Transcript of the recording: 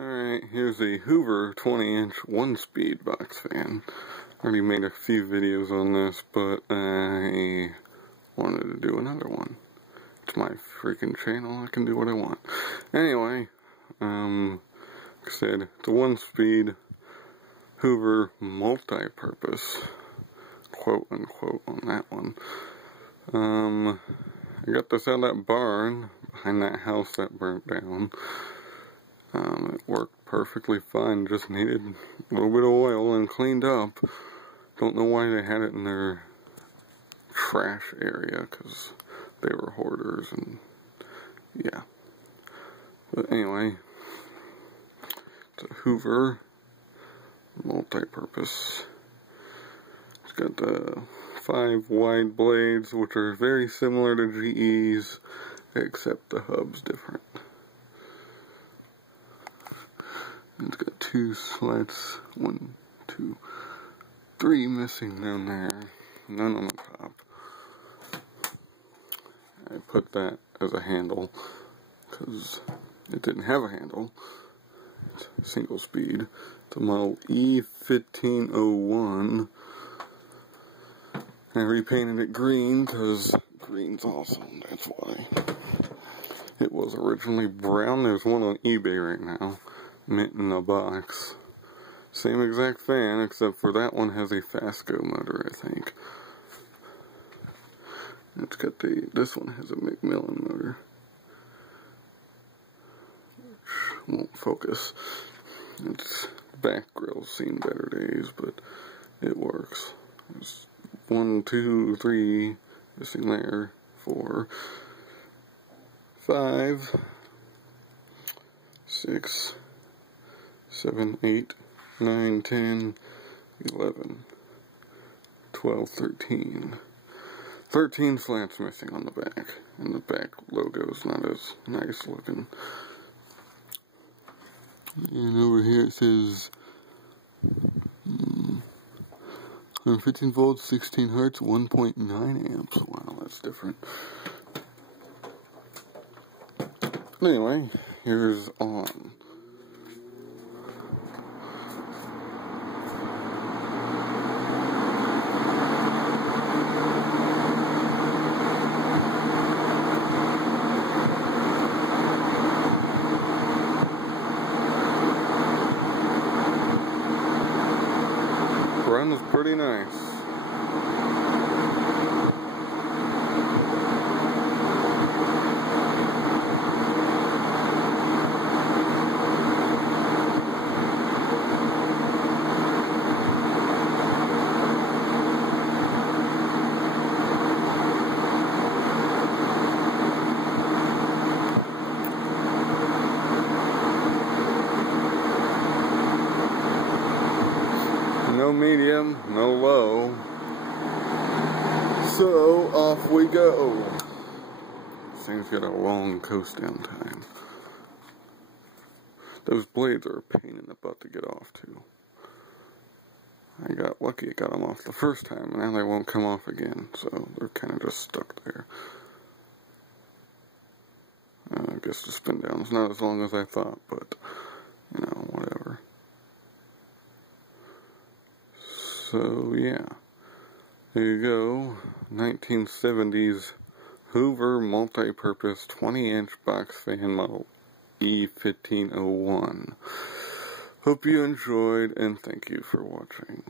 Alright, here's a Hoover 20-inch 1-speed box fan. I already made a few videos on this, but I wanted to do another one. It's my freaking channel, I can do what I want. Anyway, like I said, it's a 1-speed Hoover multi-purpose, quote unquote, on that one. I got this out of that barn behind that house that burnt down. It worked perfectly fine, just needed a little bit of oil and cleaned up. Don't know why they had it in their trash area, because they were hoarders, and yeah. But anyway, it's a Hoover multi-purpose. It's got the 5 wide blades, which are very similar to GE's, except the hub's different. It's got 2 slats, 1, 2, 3 missing down there, none on the top. I put that as a handle because it didn't have a handle. It's single speed. It's a model E1501. I repainted it green because green's awesome, that's why. It was originally brown. There's one on eBay right now. Mint in a box. Same exact fan, except for that one has a Fast-Go motor, I think. It's got this one has a Macmillan motor, which won't focus. Its back grill's seen better days, but it works. There's 1, 2, 3 missing there, 4, 5, 6, 7, 8, 9, 10, 11, 12, 13. 13 slats missing on the back, and the back logo's not as nice looking. And over here it says 115 volts, 16 hertz, 1.9 amps. Wow, that's different. Anyway, here's on. Runs pretty nice. No medium, no low. So off we go. This thing's got a long coast down time. Those blades are a pain in the butt to get off too. I got lucky, I got them off the first time, and now they won't come off again, so they're kind of just stuck there. I guess the spin down's not as long as I thought, but you know, whatever. So yeah, there you go, 1970s Hoover multi-purpose 20-inch box fan model E1501. Hope you enjoyed, and thank you for watching.